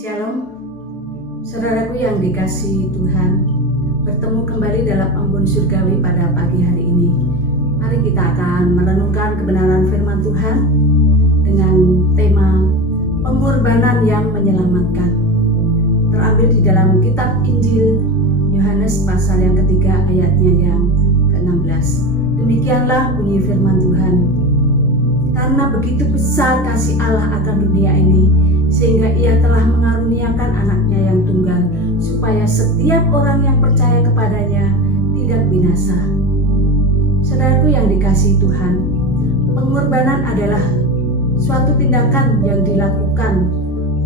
Shalom, saudaraku yang dikasihi Tuhan, bertemu kembali dalam embun surgawi pada pagi hari ini. Mari kita akan merenungkan kebenaran firman Tuhan dengan tema pengorbanan yang menyelamatkan. Terambil di dalam kitab Injil Yohanes pasal yang ketiga ayatnya yang ke-16. Demikianlah bunyi firman Tuhan. Karena begitu besar kasih Allah akan dunia ini, sehingga ia telah mengaruniakan anaknya yang tunggal, supaya setiap orang yang percaya kepadanya tidak binasa. Saudaraku yang dikasihi Tuhan, pengorbanan adalah suatu tindakan yang dilakukan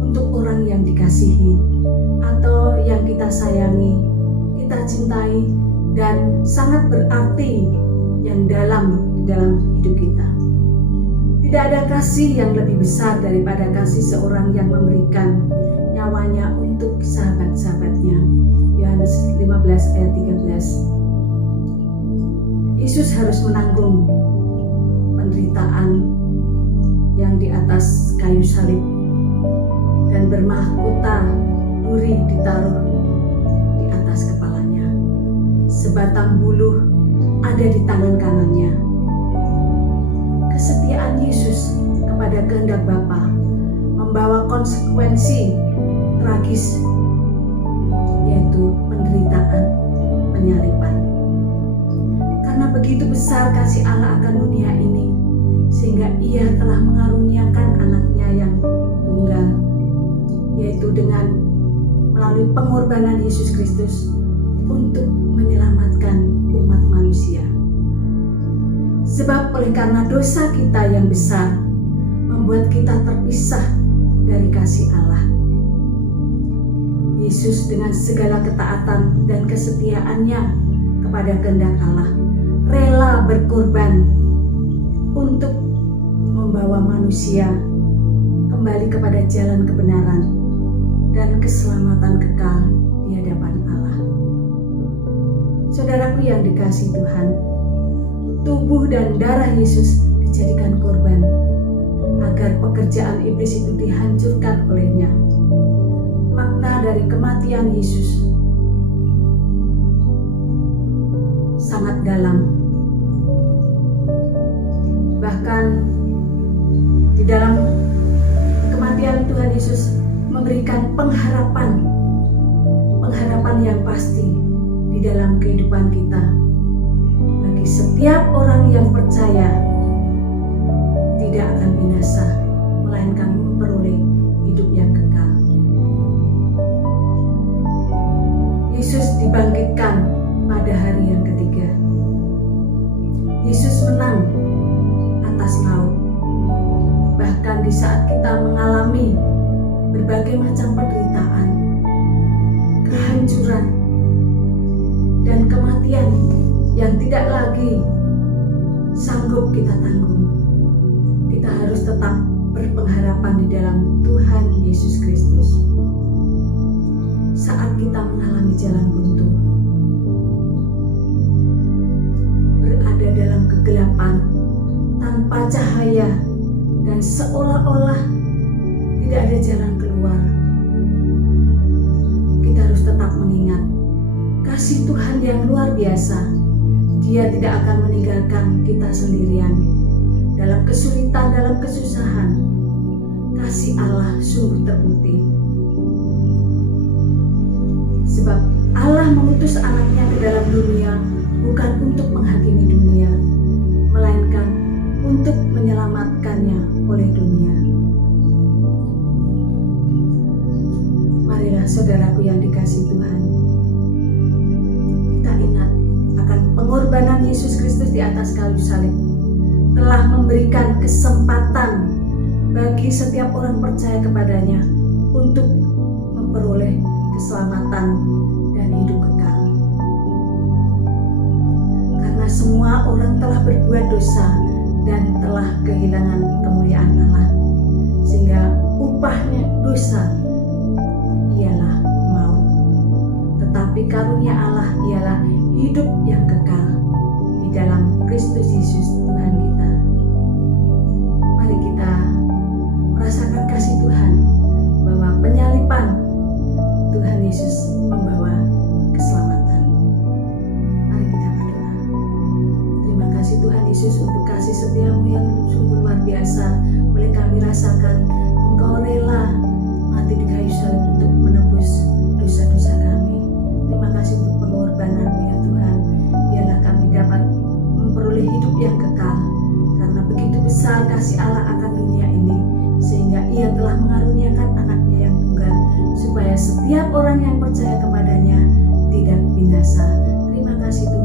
untuk orang yang dikasihi atau yang kita sayangi, kita cintai, dan sangat berarti yang dalam hidup kita. Tidak ada kasih yang lebih besar daripada kasih seorang yang memberikan nyawanya untuk sahabat-sahabatnya. Yohanes 15 ayat 13. Yesus harus menanggung penderitaan yang di atas kayu salib dan bermahkota duri ditaruh di atas kepalanya. Sebatang buluh ada di tangan kanannya. Kesetiaan Yesus kepada kehendak Bapa membawa konsekuensi tragis, yaitu penderitaan, penyaliban. Karena begitu besar kasih Allah akan dunia ini, sehingga ia telah mengaruniakan anaknya yang tunggal, yaitu dengan melalui pengorbanan Yesus Kristus untuk menyelamatkan umat manusia. Sebab oleh karena dosa kita yang besar membuat kita terpisah dari kasih Allah. Yesus dengan segala ketaatan dan kesetiaannya kepada kehendak Allah rela berkorban untuk membawa manusia kembali kepada jalan kebenaran dan keselamatan kekal di hadapan Allah. Saudaraku yang dikasihi Tuhan, tubuh dan darah Yesus dijadikan korban agar pekerjaan iblis itu dihancurkan olehnya. Makna dari kematian Yesus sangat dalam. Bahkan di dalam kematian Tuhan Yesus memberikan pengharapan yang pasti di dalam kehidupan kita. Bagi setiap orang yang percaya tidak akan binasa, melainkan memperoleh hidup yang kekal. Yesus dibangkitkan pada hari yang ketiga. Yesus menang atas maut. Bahkan di saat kita mengalami berbagai macam penderitaan, kehancuran, dan kematian yang tidak lagi sanggup kita tanggung, kita harus tetap berpengharapan di dalam Tuhan Yesus Kristus. Saat kita mengalami jalan buntu, berada dalam kegelapan, tanpa cahaya, dan seolah-olah tidak ada jalan keluar, kita harus tetap mengingat kasih Tuhan yang luar biasa. Dia tidak akan meninggalkan kita sendirian dalam kesulitan, dalam kesusahan. Kasih Allah sungguh terbukti. Sebab Allah mengutus anaknya ke dalam dunia bukan untuk menghakimi dunia, melainkan untuk menyelamatkannya oleh dunia. Marilah saudaraku yang dikasihi Tuhan, kita ingat akan pengorbanan Yesus Kristus di atas kayu salib telah memberikan kesempatan bagi setiap orang percaya kepadanya untuk memperoleh keselamatan dan hidup kekal. Karena semua orang telah berbuat dosa dan telah kehilangan kemuliaan Allah, sehingga upahnya dosa ialah maut. Tetapi karunia Allah ialah hidup yang kekal di dalam Kristus Yesus Tuhan kita. Mari kita merasakan kasih Tuhan bahwa penyaliban untuk kasih setiamu yang sungguh luar biasa. Boleh kami rasakan Engkau rela mati di kayu salib untuk menebus dosa-dosa kami. Terima kasih untuk pengorbananmu ya Tuhan. Biarlah kami dapat memperoleh hidup yang kekal, karena begitu besar kasih Allah akan dunia ini, sehingga Ia telah mengaruniakan anaknya yang tunggal, supaya setiap orang yang percaya kepadanya tidak binasa. Terima kasih Tuhan.